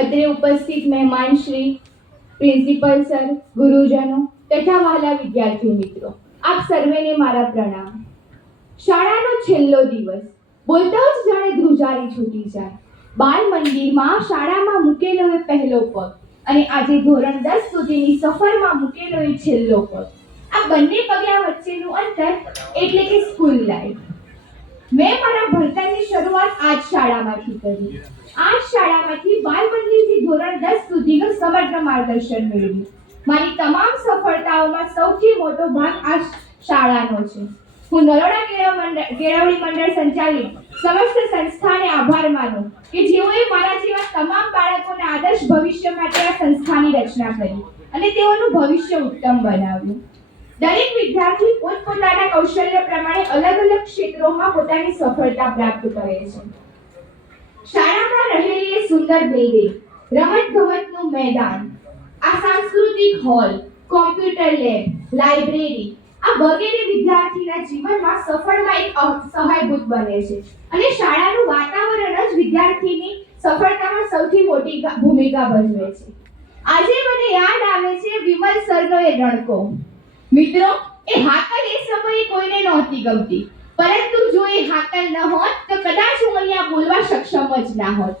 અત્રે ઉપસ્થિત મહેમાન શ્રી, પ્રિન્સિપલ સર, ગુરુજનો તથા વહાલા વિદ્યાર્થી મિત્રો, આપ સર્વેને મારા પ્રણામ. શાળાનો છેલ્લો દિવસ બોલતા જ જાણે ધ્રુજારી છૂટી જાય. બાળ મંદિરમાં શાળામાં મૂકેલો એ પહેલો પગ અને આજે ધોરણ 10 સુધીની સફરમાં મૂકેલો એ છેલ્લો પગ, આ બંને પગલા વચ્ચેનું અંતર એટલે કે સ્કૂલ લાઈફ. મેં મારા ભણતરની શરૂઆત આ જ શાળામાંથી કરી. આ જ શાળામાંથી બાળ મંદિરથી ધોરણ 10 સુધીનું સમગ્ર માર્ગદર્શન મેળવ્યું. મારી તમામ સફળતાઓમાં સૌથી મોટો ભાગ આ શાળાનો છે. હું નરોડા કેળવણી મંડળ સંચાલિત સમસ્ત સંસ્થાને આભાર માનું કે જેઓએ મારા જેવા તમામ બાળકોને આદર્શ ભવિષ્ય માટે આ સંસ્થાની રચના કરી અને તેઓનું ભવિષ્ય ઉત્તમ બનાવ્યું. દરેક વિદ્યાર્થી પોતપોતાના કૌશલ્ય પ્રમાણે અલગ અલગ ક્ષેત્રોમાં પોતાની સફળતા પ્રાપ્ત કરે છે. શાળામાં રહેલી એ સુંદર બિલ્ડિંગ, રમતગમતનું મેદાન, આ સાંસ્કૃતિક હોલ, કોમ્પ્યુટર લેબ, લાઇબ્રેરી આ વગેરે વિદ્યાર્થીના જીવનમાં સફળમાં એક સહાયભૂત બને છે અને શાળાનું વાતાવરણ જ વિદ્યાર્થીની સફળતામાં સૌથી મોટી ભૂમિકા ભજવે છે. આજે મને યાદ આવે છે વિમલ સરનો એ રણકો. મિત્રો, એ હાકલ એ સમયે કોઈને નહોતી ગમતી, પરંતુ જો એ હાકલ ન હોત તો કદાચ હું અહીંયા બોલવા સક્ષમ જ ના હોત.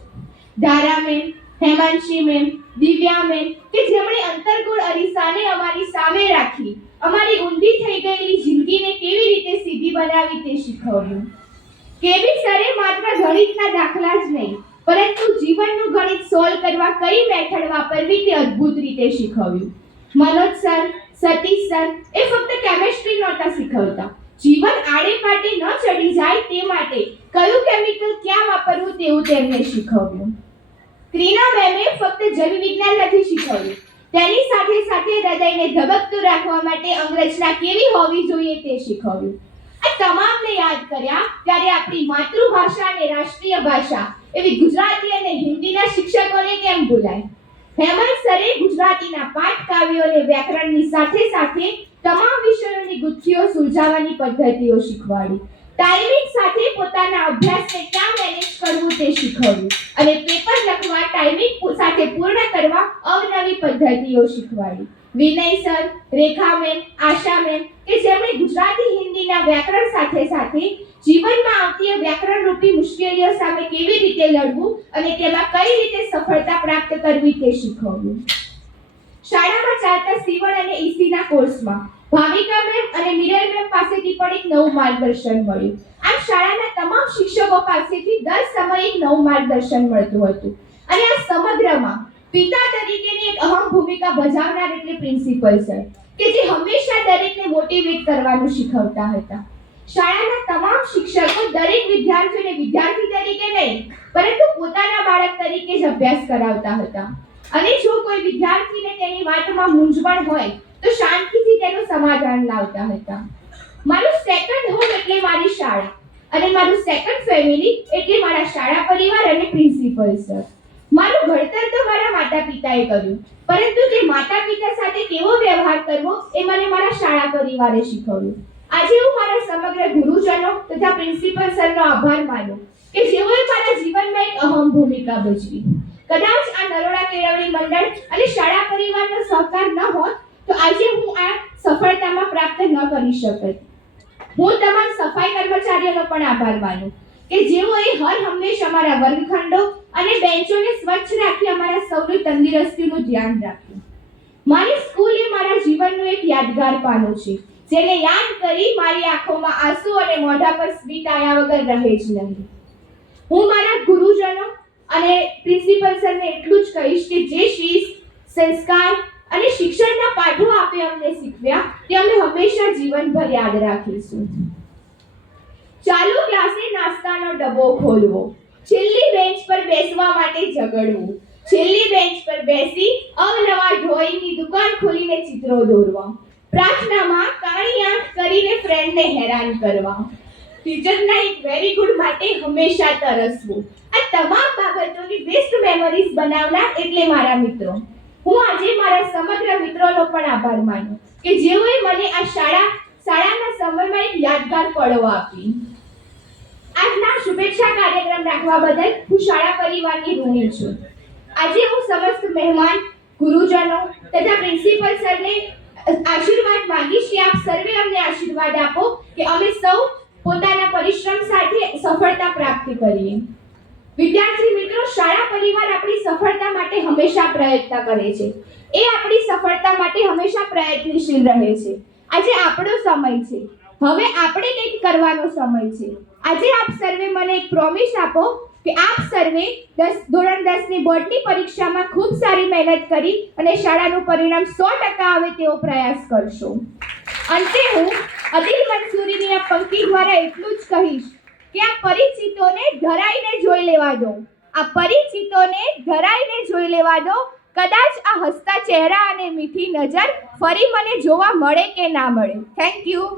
ધારા ma'am, Hemanshi ma'am, Divya ma'am કે જેમણે અંતરગોળ અરીસાને અમારી સામે રાખી અમારી ઊંધી થઈ ગયેલી જિંદગીને કેવી રીતે સીધી બનાવી તે શીખવ્યું. કેવી સરે માત્ર ગણિતના દાખલા જ નહીં પરંતુ જીવનનું ગણિત સોલ્વ કરવા કઈ મેથડ વાપરવી તે અદ્ભુત રીતે શીખવ્યું. મનોજ સર, સતીશ સર એ ફક્ત કેમિસ્ટ્રી નહોતા શીખવતા, જીવન આડે પાટે ન ચડી જાય તે માટે કયું કેમિકલ ક્યાં વાપરવું તેવું તેમને શીખવ્યું. ક્રીના મેમે ફક્ત જૈવ વિજ્ઞાન નથી શીખવ્યું, તેની સાથે સાથે હૃદયને ધબકતું રાખવા માટે અંગ્રેજના કેવી હોવી જોઈએ તે શીખવ્યું. આ તમામને યાદ કર્યા ત્યારે આપણી માતૃભાષા અને રાષ્ટ્રીય ભાષા એવી ગુજરાતી અને હિન્દીના શિક્ષકોને કેમ ભૂલાય. હેમંત સરે ગુજરાતીના પાઠ કાવ્યો અને વ્યાકરણની સાથે સાથે તમામ વિષયોની ગુથ્થીઓ સુલઝાવવાની પદ્ધતિઓ શીખવાડી. ટાઈમિંગ સાથે પોતાના અભ્યાસને ક્યાં મેનેજ કરવું તે શીખવ્યું અને પેપર લખવા ટાઈમિંગ સાથે પૂર્ણ કરવા અવનવી પદ્ધતિઓ શીખવાડી. વિનય સર, રેખા મેમ, આશા મેમ કે જેમણે ગુજરાતી હિન્દીના વ્યાકરણ સાથે સાથે જીવનમાં આવતી વ્યાકરણ રૂપી મુશ્કેલીઓ સામે કેવી રીતે લડવું અને તેમાં કઈ રીતે સફળતા પ્રાપ્ત કરવી તે શીખવ્યું. શાળામાં ચાલતા સીવણ અને ઈસીના કોર્સમાં ભાવિકા મેમ અને મિરર મેમ પાસેથી પણ એક નવું માર્ગદર્શન મળ્યું. આમ શાળાના તમામ શિક્ષકો પાસેથી દર સમયે એક નવું માર્ગદર્શન મળતું હતું અને આ સમગ્રમાં પિતા તરીકેની એક અહમ ભૂમિકા ભજવનાર એટલે પ્રિન્સિપલ સર કે જે હંમેશા દરેકને મોટિવેટ કરવાનું શીખવતા હતા. શાળાના તમામ શિક્ષકો દરેક વિદ્યાર્થીઓને વિદ્યાર્થી તરીકે નહીં પરંતુ પોતાના બાળક તરીકે જ અભ્યાસ કરાવતા હતા અને જો કોઈ વિદ્યાર્થીને તેની વાતમાં મૂંઝવણ હોય તો શાંતિથી તેનું સમાધાન લાવતા હતા. મારું સેકન્ડ હોમ એટલે મારી શાળા અને મારું સેકન્ડ ફેમિલી એટલે મારા શાળા પરિવાર અને પ્રિન્સિપલ સર. મારું ઘડતર તો મારા માતા-પિતાએ કર્યું, પરંતુ તે માતા-પિતા સાથે કેવો વ્યવહાર કરવો એ મને મારા શાળા પરિવારે શીખવ્યું. આજે હું મારા સમગ્ર ગુરુજનો તથા પ્રિન્સિપલ સરનો આભાર માનું કે જેઓએ મારા જીવનમાં એક અહમ ભૂમિકા ભજવી. કદાચ આ નરોડા કેળવણી મંડળ અને શાળા પરિવારનો સહકાર ન હોત તો આજે હું આ સફળતામાં પ્રાપ્ત ન કરી શકત. હું તમામ સફાઈ કર્મચારીઓનો પણ આભાર માનું કે જેઓએ હર હંમેશ અમારા વર્ગખંડો અને બેન્ચોને સ્વચ્છ રાખી અમારા સૌની તંદુરસ્તીનું ધ્યાન રાખ્યું. મારી સ્કૂલ એ મારા જીવનનું એક યાદગાર પાનું છે જેને યાદ કરી મારી આંખોમાં આંસુ અને મોઢા પર સ્મિત આવ્યા વગર રહે જ નહીં. હું મારા ગુરુજનો અને પ્રિન્સિપલ સરને એટલું જ કહીશ કે જે શિસ્ત, સંસ્કાર અને શિક્ષણના પાઠો આપે અમને શીખવ્યા તે અમે હંમેશા જીવનભર યાદ રાખીશું. ચાલુ ક્લાસે નાસ્તાનો ડબ્બો ખોલવો, છેલ્લી બેન્ચ પર બેસવા માટે ઝઘડવું, છેલ્લી બેન્ચ પર બેસી અવનવા ડ્રોઈંગની દુકાન ખોલીને ચિત્રો દોરવા, પ્રાર્થનામાં કાળી આંખ કરીને ફ્રેન્ડને હેરાન કરવા, ટીચરના એક વેરી ગુડ માટે હંમેશા તરસવું. આ તમામ બાબતોની બેસ્ટ મેમરીઝ બનાવનાર એટલે મારા મિત્રો. હું આજે મારા સમગ્ર મિત્રોનો પણ આભાર માનું કે જેઓએ મને આ શાળાના સમયમાં એક યાદગાર પળો આપી. આજના શુભેચ્છા કાર્યક્રમ રાખવા બદલ હું શાળા પરિવારની ઋણી છું. આજે હું સમસ્ત મહેમાન, ગુરુજનો તથા પ્રિન્સિપલ સરને આશીર્વાદ માંગીશ કે આપ સર્વે અમને આશીર્વાદ આપો કે અમે સૌ પોતાના પરિશ્રમ સાથે સફળતા પ્રાપ્ત કરીએ. વિદ્યાર્થી મિત્રો, શાળા પરિવાર આપણી સફળતા માટે હંમેશા પ્રયત્ન કરે છે. એ આપણી સફળતા માટે હંમેશા પ્રયત્નશીલ રહે છે. આજે આપણો સમય છે. હવે આપણે કંઈક કરવાનો સમય છે. આજે આપ સર્વે મને એક પ્રોમિસ આપો કે આપ સર્વે ધોરણ 10 ની બોર્ડની પરીક્ષામાં ખૂબ સારી મહેનત કરી અને શાળાનું પરિણામ 100% આવે તેવો પ્રયાસ કરશો. અંતે હું અદિલ મંસૂરીની આ પંક્તિ દ્વારા એટલું જ કહીશ કે આ પરિચિતોને ધરાઈને જોઈ લેવા દો. આ પરિચિતોને ધરાઈને જોઈ લેવા દો. કદાચ આ હસતા ચહેરા અને મીઠી નજર ફરી મને જોવા મળે કે ના મળે. Thank you.